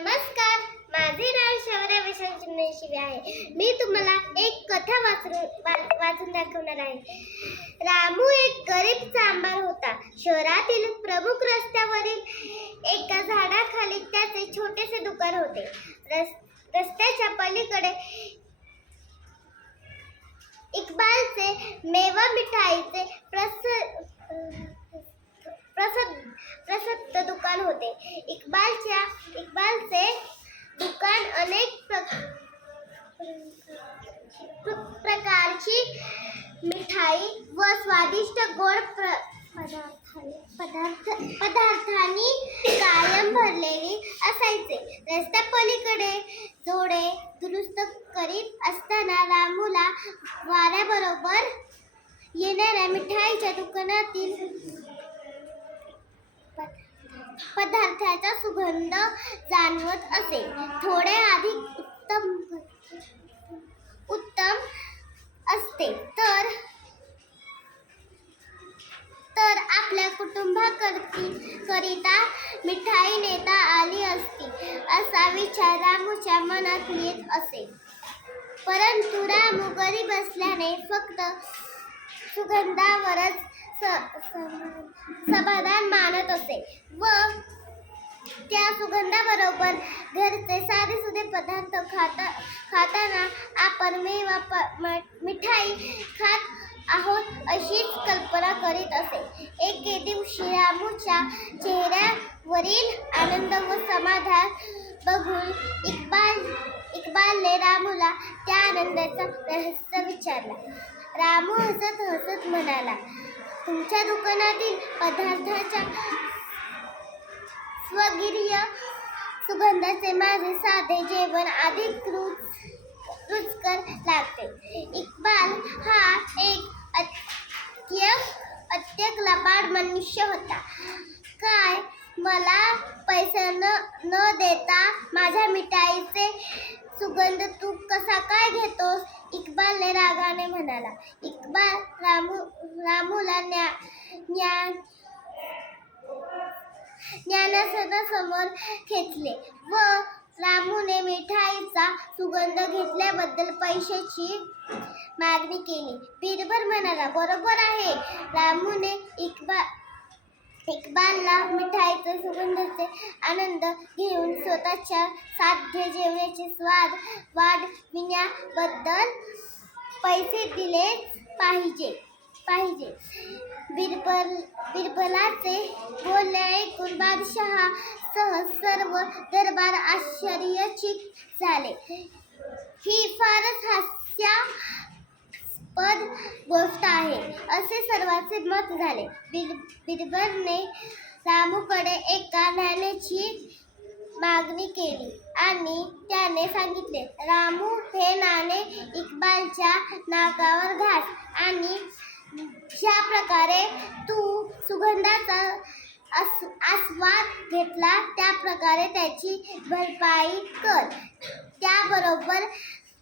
नमस्कार. माझे नाव शौर्य विशाल शिवे आहे. मी तुम्हाला एक कथा वाचून वा- वाचून दाखवणार आहे. रामू एक गरीब चांभार होता. शहरातील प्रमुख रस्त्यावरील एका झाडाखाली त्याचे छोटेसे दुकान होते. रस रस्त्याच्या पलीकडे इकबालचे मेवा मिठाईचे प्रस प्रसिद्ध प्रसिद्ध दुकान होते. इक्बालच्या इक्बालचे दुकान अनेक प्र- प्र- प्रकारची मिठाई व स्वादिष्ट गोड प्र पदार्थ पदार्थांनी कायम भरलेली असायचे. रस्त्या पलीकडे जोडे दुरुस्त करीत असताना रामूला वाऱ्याबरोबर येणाऱ्या मिठाईच्या दुकानातील पदार्थाचा सुगंध जाणवत असे. थोडे अधिक उत्तम उत्तम असते. तर तर आपल्या कुटुंबाकरती करिता मिठाई नेता आली असती असा विचार रामूच्या मनात येत असे. परंतु रामू गरीब असल्याने फक्त सुगंधावरच समाधान मानत असे. व त्या सुगंधाबरोबर घरचे साधे सुधे पदार्थ खाता खाताना आपण मेवा प- म- मिठाई खात आहोत अशीच कल्पना करीत असे. एके दिवशी रामूच्या चेहऱ्यावरील आनंद व समाधान बघून इक्बाल इक्बालने रामूला त्या आनंदाचा रहस्य विचारला. रामू हसत हसत म्हणाला तुमच्या दुकानातील पदार्थाच्या स्वगिर्य सुगंधाचे माझे साधे जेवण अधिक रुच रुचकर लागते. इक्बाल हा एक अत्य अत्यक लबाड मनुष्य होता. काय मला पैसे न न देता माझ्या मिठाईचे सुगंध तू कसा काय घेतोस? इक्बाल रागाने म्हणाला इक्बाल रामू रामूला न्या न्या ज्ञानासनासमोर खेचले व रामूने मिठाईचा सुगंध घेतल्याबद्दल पैशाची मागणी केली. बिरबर म्हणाला बरोबर आहे. रामूने इक्बाल इक्बालला मिठाईचे सुगंधाचे आनंद घेऊन स्वतःच्या साध्य जेवणाचे स्वाद वाढविण्याबद्दल पैसे दिले पाहिजे पाहिजे. बिरबल बिरबलाचे बोलणे ऐकून बादशहा सह सर्व दरबार आश्चर्यचित झाले. ही फारच हास्यास्पद गोष्ट आहे असे सर्वांचे मत झाले. बिर बिरबलने रामूकडे एका नाण्याची मागणी केली आणि त्याने सांगितले रामू हे नाणे इक्बालच्या नाकावर घास आणि ज्या प्रकारे तू सुगंधाचा आस आस्वाद घेतला त्या प्रकारे त्याची भरपाई कर. त्याबरोबर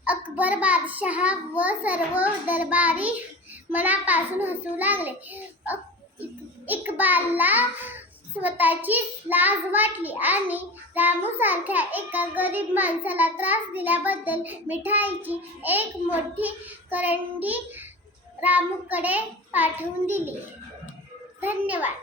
अकबर बादशहा व सर्व दरबारी मनापासून हसू लागले. अक- इक- इक्बालला स्वतःची लाज वाटली आणि रामूसारख्या एका गरीब माणसाला त्रास दिल्याबद्दल मिठाईची एक मोठी करंडी रामूकडे पाठवून दिली. धन्यवाद.